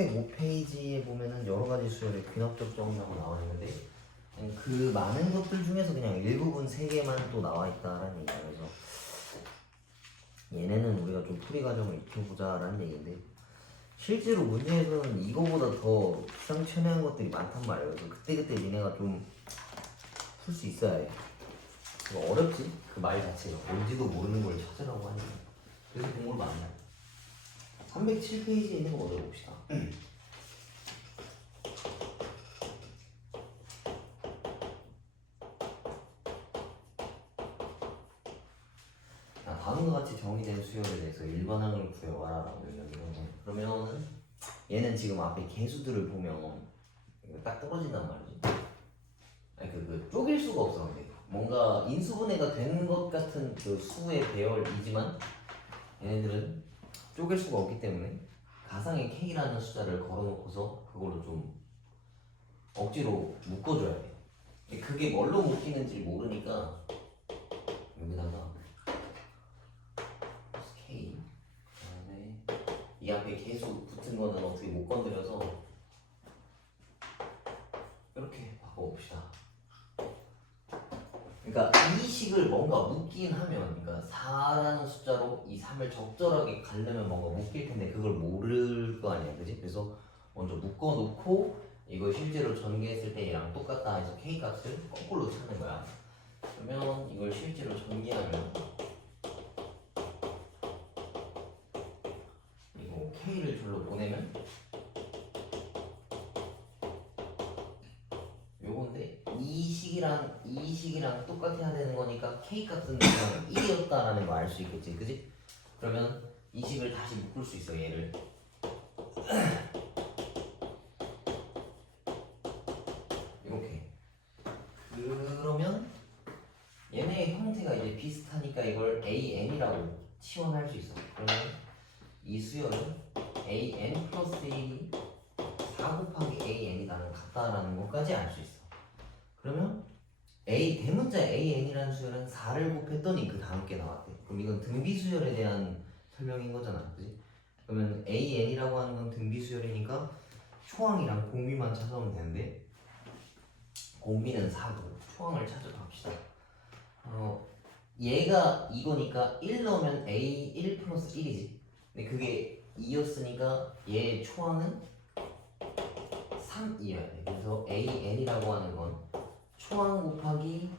305페이지에 보면은 여러 가지 수열의 귀납적 정리라고 나와 있는데 그 많은 것들 중에서 그냥 일부분 3개만 또 나와 있다라는 얘기야. 그래서 얘네는 우리가 좀 풀이 과정을 익혀보자라는 얘기인데 실제로 문제에서는 이거보다 더 수상천외한 것들이 많단 말이에요. 그래서 그때그때 니네가 좀 풀 수 있어야 해. 이거 어렵지? 그 말 자체가 뭔지도 모르는 걸 찾으라고 하니까. 그래서 공부를 많이 해. 307페이지에 있는 거 먼저 봅시다. 다음과 같이 정의된 수열에 대해서 일반항을 구해와라라고 얘기하거든. 그러면은 얘는 지금 앞에 개수들을 보면 딱 떨어진단 말이지. 아니 그 쪼갤 수가 없어. 근데 뭔가 인수분해가 되는 것 같은 그 수의 배열이지만 얘네들은 쪼갤 수가 없기 때문에 가상의 K라는 숫자를 걸어놓고서 그걸로 좀 억지로 묶어줘야 돼. 그게 뭘로 묶이는지 모르니까 여기다가 K 그다음에 이 앞에 계속 붙은 거는 어떻게 못 건드려서 이렇게 바꿔봅시다. 그러니까 이 식을 뭔가 묶긴 하면, 그러니까 4라는 숫자로 이 3을 적절하게 가려면 뭔가 묶일 텐데 그걸 모를 거 아니야, 그지? 그래서 먼저 묶어놓고 이걸 실제로 전개했을 때 얘랑 똑같다 해서 K 값을 거꾸로 찾는 거야. 그러면 이걸 실제로 전개하면 이거 K를 절로 보내면 요건데 이 식이랑 똑같아야 되는 거니까 K 값은 그냥 1이었다라는 거 알 수 있겠지, 그지? 그러면 이 식을 다시 묶을 수 있어, 얘를. 이렇게. 그러면 얘네의 형태가 이제 비슷하니까 이걸 AN이라고 치환할 수 있어. 그러면 이 수열은 AN 플러스 1이 4 곱하기 AN이라는 같다라는 것까지 알 수 있어. 그러면 대문자 AN이라는 수열은 4를 곱했더니 그 다음 게 나왔대. 그럼 이건 등비수열에 대한 설명인 거잖아, 그지? 그러면 AN이라고 하는 건 등비수열이니까 초항이랑 공비만 찾아오면 되는데 공비는 4고 초항을 찾아갑시다. 얘가 이거니까 1 넣으면 A1 플러스 1이지. 근데 그게 2였으니까 얘의 초항은 3이어야 돼. 그래서 AN이라고 하는 건 초항 곱하기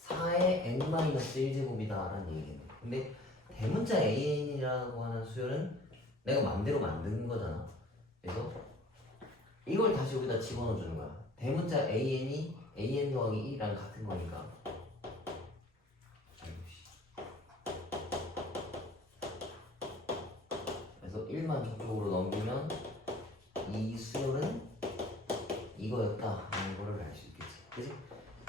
4의 n-1제곱이다 라는 얘기겠네. 근데 대문자 AN이라고 하는 수열은 내가 맘대로 만드는 거잖아. 그래서 이걸 다시 여기다 집어넣어 주는 거야. 대문자 AN이 AN 더하기 1이랑 같은 거니까. 그래서 1만 저쪽으로 넘기면 이 수열은 이거였다 라는 거를 알 수 있겠지, 그치?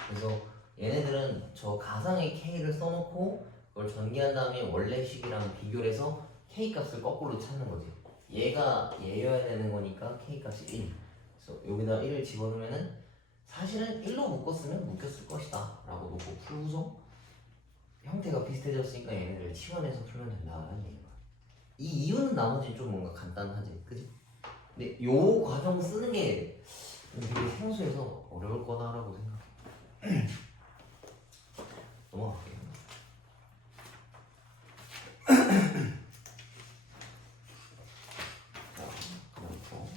그래서 얘네들은 저 가상의 K를 써놓고 그걸 전개한 다음에 원래 식이랑 비교를 해서 K 값을 거꾸로 찾는 거지. 얘가 얘여야 되는 거니까 K 값이 1. 그래서 여기다 1을 집어넣으면은 사실은 1로 묶었으면 묶였을 것이다 라고 놓고 풀고서 형태가 비슷해졌으니까 얘네들을 치환해서 풀면 된다라는 얘기야. 이 이유는 나머지 좀 뭔가 간단하지, 그치? 근데 요 과정 쓰는 게 되게 생소해서 어려울 거다라고 생각해. 넘어갈게요. 자, 그다음부터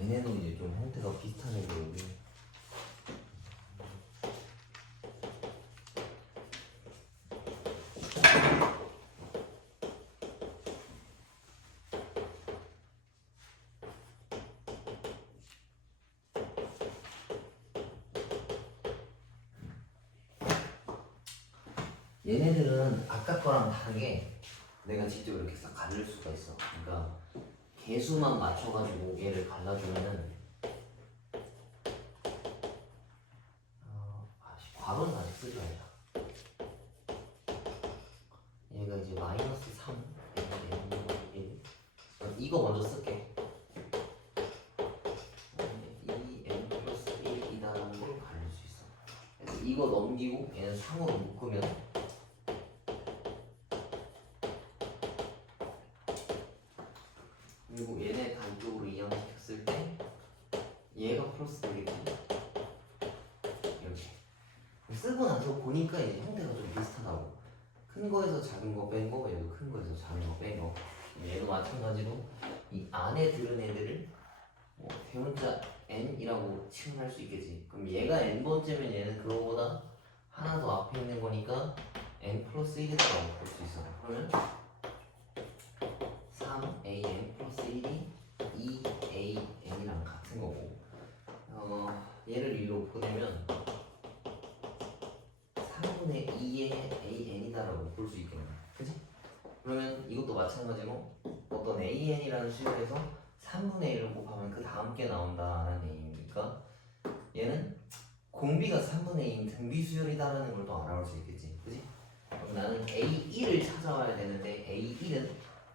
얘네도 이제 좀 형태가 비슷한 애들인데 얘네들은 아까 거랑 다르게 내가 직접 이렇게 싹 가릴 수가 있어. 그러니까 개수만 맞춰가지고 얘를 갈라주면은 괄호는 아직 쓰지 말자. 얘가 이제 마이너스 3 1 이거 먼저 쓸게. 이 n 플러스 1이다라는 걸 가릴 수 있어. 그래서 이거 넘기고 얘는 3으로 묶으면 그리고 가서 보니까 이제 형태가 좀 비슷하다고. 큰 거에서 작은 거 뺀 거, 얘도 큰 거에서 작은 거 뺀 거. 얘도 마찬가지로 이 안에 들은 애들을 뭐 대문자 n이라고 칭할 수 있겠지. 그럼 얘가 n번째면 얘는 그거보다 하나 더 앞에 있는 거니까 n 플러스 1이라고 볼 수 있어. 그러면 3an 플러스 1이 2an이랑 같은 거고, 얘를 일로 보내면 3분의 2의 an이다라고 볼 수 있겠네. 그치? 그러면 이것도 마찬가지로 어떤 an이라는 수열에서 3분의 1을 곱하면 그 다음 게 나온다라는 얘기니까 얘는 공비가 3분의 2인 등비 수열이다라는 걸 또 알아볼 수 있겠지. 그치? 그럼 나는 A1을 찾아와야 되는데 A1은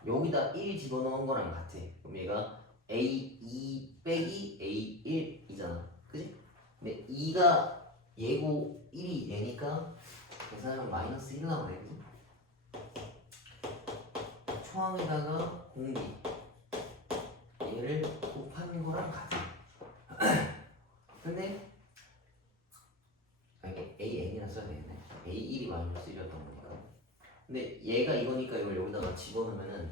여기다 1 집어넣은 거랑 같아. 그럼 얘가 A2 빼기 A1이잖아. 그치? 근데 2가 얘고 1이 얘니까 계산하면 마이너스 1 나오네. 그치? 초항에다가 공비 얘를 곱한 거랑 같아. 근데 이게 AN이라 써야 되겠네. A1이 마이너스 1이었던 거니까. 근데 얘가 이거니까 이걸 여기다가 집어넣으면은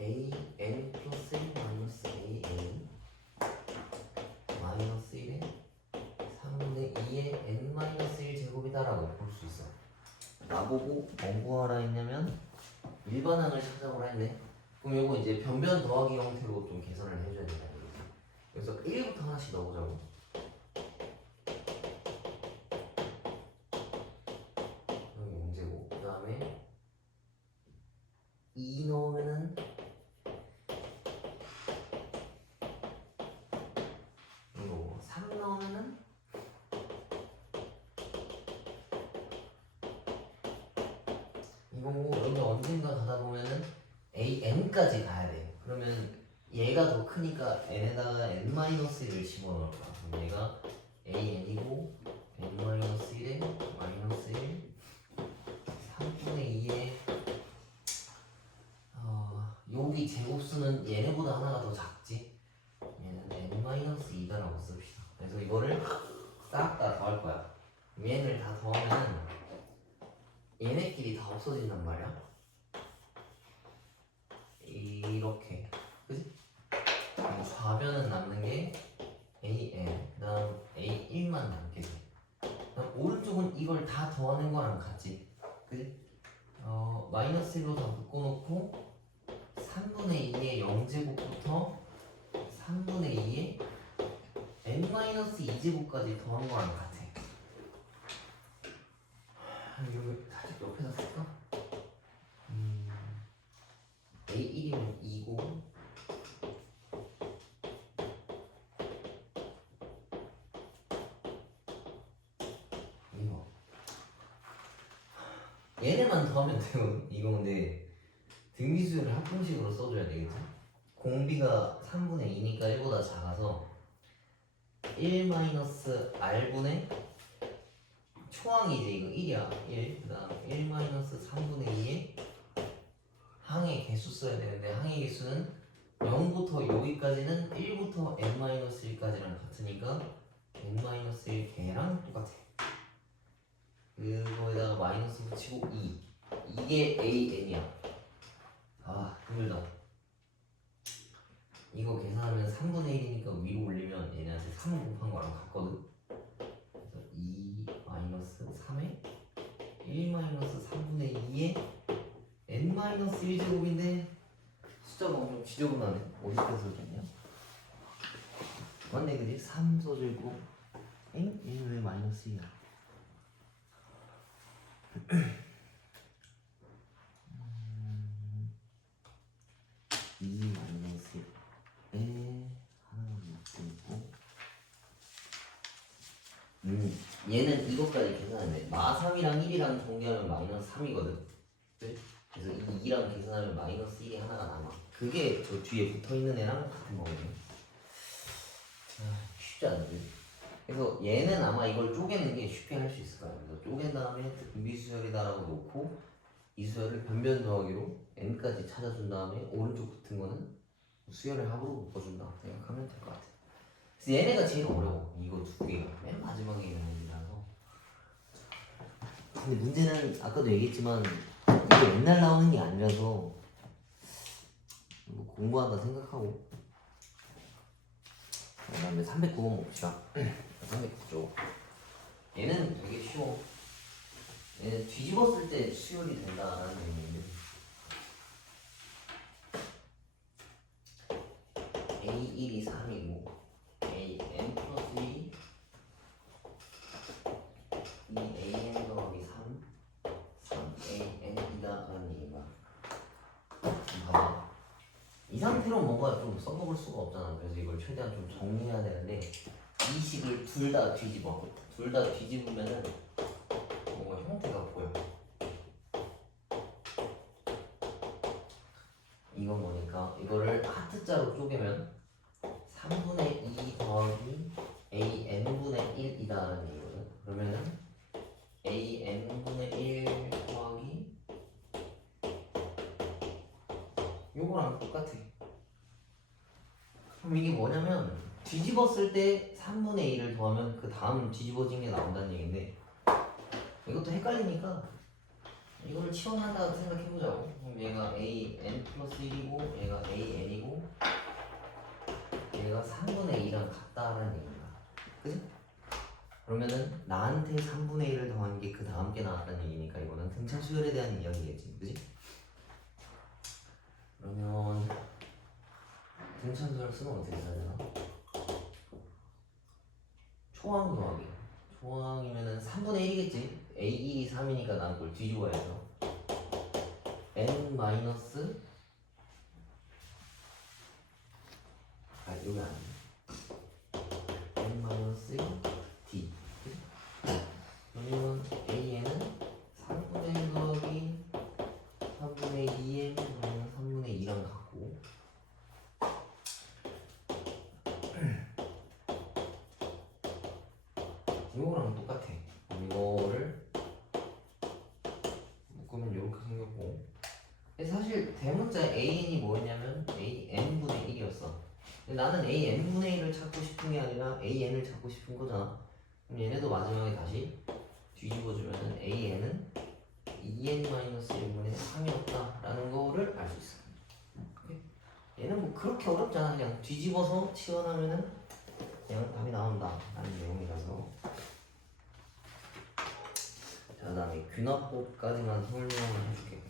AN 플러스 1 마이너스 AN 마이너스 1에 3분의 2의 N 마이너스 1 제곱이다라고 볼 수 있어. 나보고 뭐 구하라 했냐면 일반항을 찾아보라 했네. 그럼 요거 이제 변변 더하기 형태로 좀 계산을 해줘야 된다. 그래서 1부터 하나씩 넣어보자고. 여기 문제고, 그 다음에 2 넣으면은 이거 3 넣으면은 이거고, 여기 언젠가 가다 보면은 AN까지 가야 돼. 그러면 얘가 더 크니까 n에다가 n-1을 집어넣을 거야. 그럼 얘가 an이고 n-1에 마이너스 1 3분의 2에 여기 제곱수는 얘네보다 하나가 더 작지. 얘는 n-2다라고 씁시다. 그래서 이거를 싹 다 더할 거야. 얘를 다 더하면은 얘네끼리 다 없어진단 말이야. 이렇게. 그치? 좌변은 남는 게 AN, 그 다음 A1만 남게 돼. 그다음 오른쪽은 이걸 다 더하는 거랑 같지. 그치? 마이너스 1로 다 묶어놓고 3분의 2의 0제곱부터 3분의 2의 n-2제곱까지 더한 거랑 같아. 이거 살짝 옆에다 쓸까? A1이면 2고 이거 얘네만 더하면 되거든. 이거 근데 등비수열을 합공식으로 써줘야 되겠지? 공비가 3분의 2니까 1보다 작아서 1-r분의 초항이 이제 이거 1이야 1, 그 다음 1-3분의 2의 항의 개수 써야 되는데 항의 개수는 0부터 여기까지는 1부터 n-1까지랑 같으니까 n-1 개랑 똑같아. 그거에다가 마이너스 붙이고 2 이게 AN이야. 아 힘들다. 이거 계산하면 3분의 1이니까 위로 올리면 얘네한테 3을 곱한 거랑 같거든. 그래서 2 마이너스 3에 1 마이너스 3분의 2에 n-1제곱인데 숫자가 엄청 지저분하네. 어디서 써졌냐? 맞네 그지? 3 써져있고 엥? 얘는 왜 마이너스 2야? 2 마이너스 1에 하나가 묶여있고 얘는 이것까지 계산하는데 마3이랑 1이랑 정리하면 마이너스 3이거든. 그래서 이 2랑 계산하면 마이너스 1이 하나가 남아. 그게 저 뒤에 붙어있는 애랑 같은 거거든요. 쉽지 않지. 그래서 얘는 아마 이걸 쪼개는 게 쉽게 할 수 있을 거야. 그래서 쪼갠 다음에 등비수열이다라고 놓고 이 수열을 변변 더하기로 n까지 찾아준 다음에 오른쪽 붙은 거는 수열을 합으로 묶어준다 생각하면 될 것 같아. 그래서 얘네가 제일 어려워. 이거 두 개가 맨 마지막에 있는 애들이라서 근데 문제는 아까도 얘기했지만 이게 맨날 나오는 게 아니라서 뭐 공부한다 생각하고. 그 다음에 309번 봅시다. 309쪽. 얘는 되게 쉬워. 얘는 뒤집었을 때 수열이 된다라는 의미인데 A1이 3이고 AN 플러스 2 이 AN 더하기 3 3AN이다 라는 얘기가. 봐봐, 이 상태로 뭔가 좀 써먹을 수가 없잖아. 그래서 이걸 최대한 좀 정리해야 되는데 이 식을 둘 다 뒤집어. 둘 다 뒤집으면은 뭔가 형태가 보여. 이건 뭐니까 이거를 하트자로 쪼개면 3분의 2 더하기 AN분의 1이다라는 얘기거든. 그러면은 AN분의 1 더하기 요거랑 똑같아. 그럼 이게 뭐냐면 뒤집었을 때 3분의 2를 더하면 그 다음 뒤집어진 게 나온다는 얘기인데 이것도 헷갈리니까 이거를 치환한다고 생각해보자고. 그럼 얘가 AN 플러스 1이고 얘가 AN이고 얘가 3분의 2랑 같다라는 얘기입니다. 그치? 그러면은 나한테 3분의 1을 더한 게 그 다음 게 나왔다는 얘기니까 이거는 등차 수열에 대한 이야기겠지. 그치? 그러면 등차 수열 쓰면 어떻게 써야 되나? 초항 더하기. 초항이면은 3분의 1이겠지? A1이 3이니까 난 그걸 뒤집어야 해서 N 마이너스 여기 아니야. N 마이너스 D. 그러면 AN은 3분의 1 더하기 3분의 2N 그러면 3분의 2랑 같고 이거랑 똑같아. 이거를 묶으면 이렇게 생겼고 사실 대문자 AN이 뭐였냐면 AN분의 1이었어. 근데 나는 AN분의 1을 찾고 싶은 게 아니라 AN을 찾고 싶은 거잖아. 그럼 얘네도 마지막에 다시 뒤집어주면은 AN은 2N-1분의 3이었다 라는 거를 알 수 있어. 오케이? 얘는 뭐 그렇게 어렵지 않아. 그냥 뒤집어서 치환하면은 그냥 답이 나온다 라는 내용이라서. 자, 그 다음에 균합법까지만 설명을 해줄게.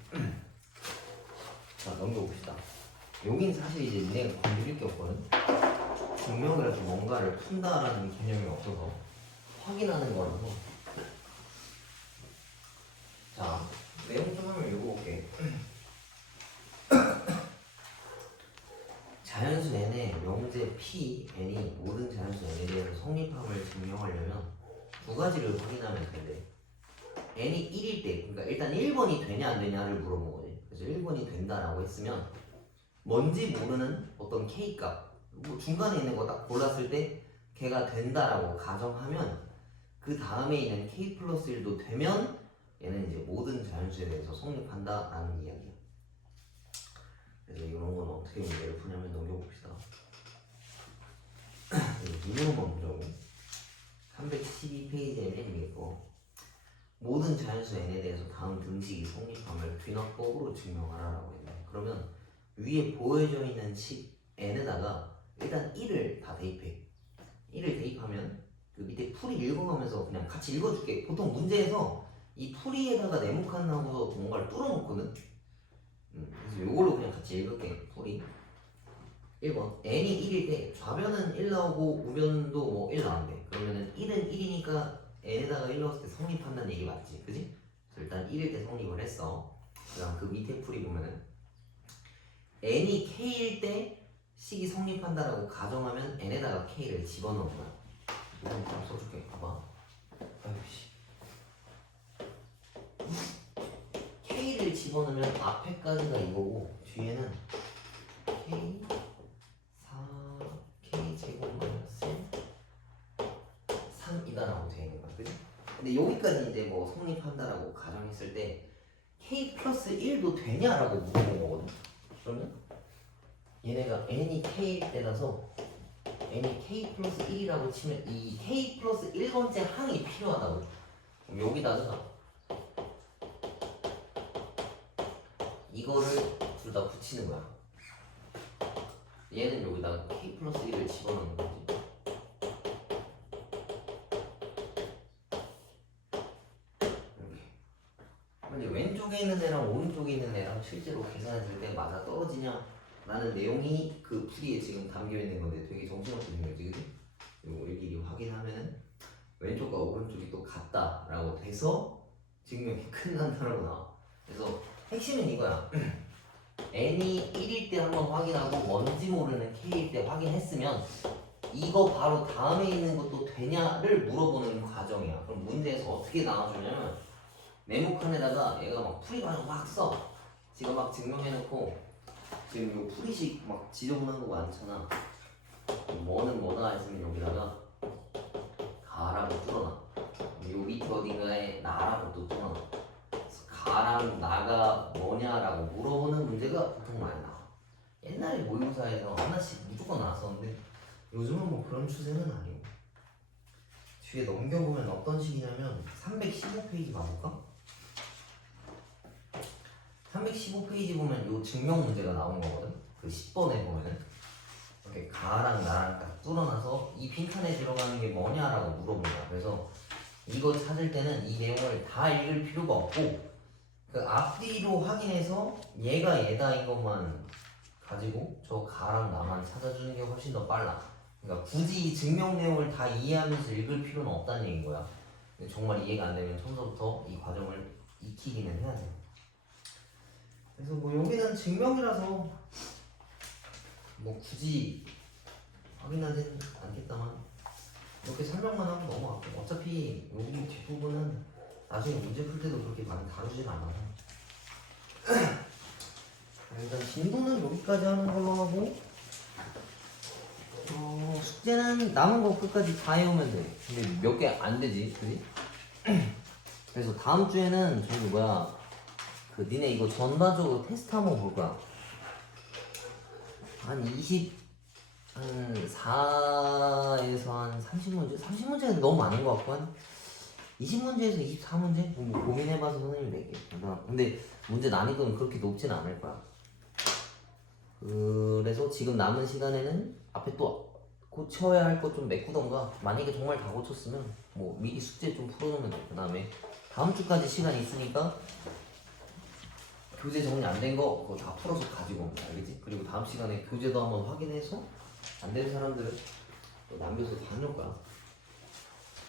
자, 넘겨봅시다. 여긴 사실 이제 내가 건드릴 게 없거든. 증명이라서 뭔가를 푼다라는 개념이 없어서 확인하는 거라서. 자, 내용 좀 한번 읽어볼게. 자연수 n의 명제 p, n이 모든 자연수 n에 대한 성립함을 증명하려면 두 가지를 확인하면 되는데 n이 1일 때, 그러니까 일단 1번이 되냐 안 되냐를 물어본 거지. 그래서 1번이 된다라고 했으면 뭔지 모르는 어떤 k값, 뭐 중간에 있는 거 딱 골랐을 때 걔가 된다라고 가정하면 그 다음에 있는 k 플러스 1도 되면 얘는 이제 모든 자연수에 대해서 성립한다라는 이야기야. 그래서 이런 건 어떻게 문제를 푸냐면 넘겨봅시다. 문제만 문제고 312페이지에 맨 위에 거 모든 자연수 n에 대해서 다음 등식이 성립함을 균합법으로 증명하라라고 했네. 그러면 위에 보여져 있는 식 n에다가 일단 1을 다 대입해. 1을 대입하면 그 밑에 풀이 읽어가면서 그냥 같이 읽어줄게. 보통 문제에서 이 풀이에다가 네모칸 나오고서 뭔가를 뚫어놓거든. 그래서 이걸로 그냥 같이 읽을게. 풀이 1번 n이 1일 때 좌변은 1 나오고 우변도 뭐 1 나온대. 그러면은 1은 1이니까 n에다가 1 넣었을 때 성립한다는 얘기 맞지? 그지? 그래서 일단 1일 때 성립을 했어. 그 다음 그 밑에 풀이 보면은 n이 k일 때 식이 성립한다라고 가정하면 n에다가 k를 집어넣은 거야. 이거 한번 써줄게. 봐봐. 아유씨. k를 집어넣으면 앞에까지가 이거고 뒤에는 k 4k 제곱 마이너스 3이다라고 되어 있는 거야. 그지? 근데 여기까지 이제 뭐 성립한다라고 가정했을 때 k 플러스 1도 되냐라고 물어본 거거든. 그러면 얘네가 n이 k일 때라서 n이 k 플러스 1이라고 치면 이 k 플러스 1번째 항이 필요하다고. 그럼 여기다가 이거를 둘 다 붙이는 거야. 얘는 여기다가 k 플러스 1을 집어넣는 거지. 이렇게. 근데 왼쪽에 있는 애랑 오른쪽에 있는 애랑 실제로 계산했을 때 맞아 떨어지냐? 라는 내용이 그 풀이에 지금 담겨 있는 건데 되게 정신없게 생겼지, 그지? 이거 일일이 확인하면은 왼쪽과 오른쪽이 또 같다라고 돼서 증명이 끝난다라고 나와. 그래서 핵심은 이거야. n이 1일 때 한번 확인하고 뭔지 모르는 k일 때 확인했으면 이거 바로 다음에 있는 것도 되냐를 물어보는 과정이야. 그럼 문제에서 어떻게 나와주냐면 네모칸에다가 얘가 막 풀이반응 막 써. 지가 막 증명해놓고 지금 요 풀이식 막 지저분한 거 많잖아. 뭐는 뭐다 했으면 여기다가 가라고 뚫어놔. 요 밑에 어딘가에 나라고 또 뚫어놔. 가랑 나가 뭐냐라고 물어보는 문제가 보통 많이 나와. 옛날에 모의고사에서 하나씩 무조건 나왔었는데 요즘은 뭐 그런 추세는 아니고. 뒤에 넘겨보면 어떤 식이냐면 315페이지 봐볼까? 315페이지 보면 요 증명 문제가 나온 거거든. 그 10번에 보면은 이렇게 가랑 나랑 딱 뚫어놔서 이 빈칸에 들어가는 게 뭐냐라고 물어본 거야. 그래서 이거 찾을 때는 이 내용을 다 읽을 필요가 없고 그 앞뒤로 확인해서 얘가 얘다인 것만 가지고 저 가랑 나만 찾아주는 게 훨씬 더 빨라. 그러니까 굳이 증명 내용을 다 이해하면서 읽을 필요는 없다는 얘기인 거야. 근데 정말 이해가 안 되면 처음부터 이 과정을 익히기는 해야 돼. 그래서 뭐 여기는 증명이라서 뭐 굳이 확인하지는 않겠다만 이렇게 설명만 하고 넘어가고 어차피 여기 뒷부분은 나중에 문제 풀 때도 그렇게 많이 다루진 않아요. 일단 진도는 여기까지 하는 걸로 하고 숙제는 남은 거 끝까지 다 해오면 돼. 근데 몇 개 안 되지, 그지? 그래서 다음 주에는 저기 뭐야 그 니네 이거 전반적으로 테스트 한번 볼 거야. 한 24에서 한 30문제? 30문제는 너무 많은 것 같고 한 20문제에서 24문제? 뭐 고민해봐서 선생님이 낼게. 근데 문제 난이도는 그렇게 높진 않을 거야. 그래서 지금 남은 시간에는 앞에 또 고쳐야 할 것 좀 메꾸던가 만약에 정말 다 고쳤으면 뭐 미리 숙제 좀 풀어놓으면 돼. 그 다음에 다음 주까지 시간 있으니까 교재 정리 안 된 거 그거 다 풀어서 가지고 옵니다. 알겠지? 그리고 다음 시간에 교재도 한번 확인해서 안 되는 사람들은 또 남겨서 다녀올 거야.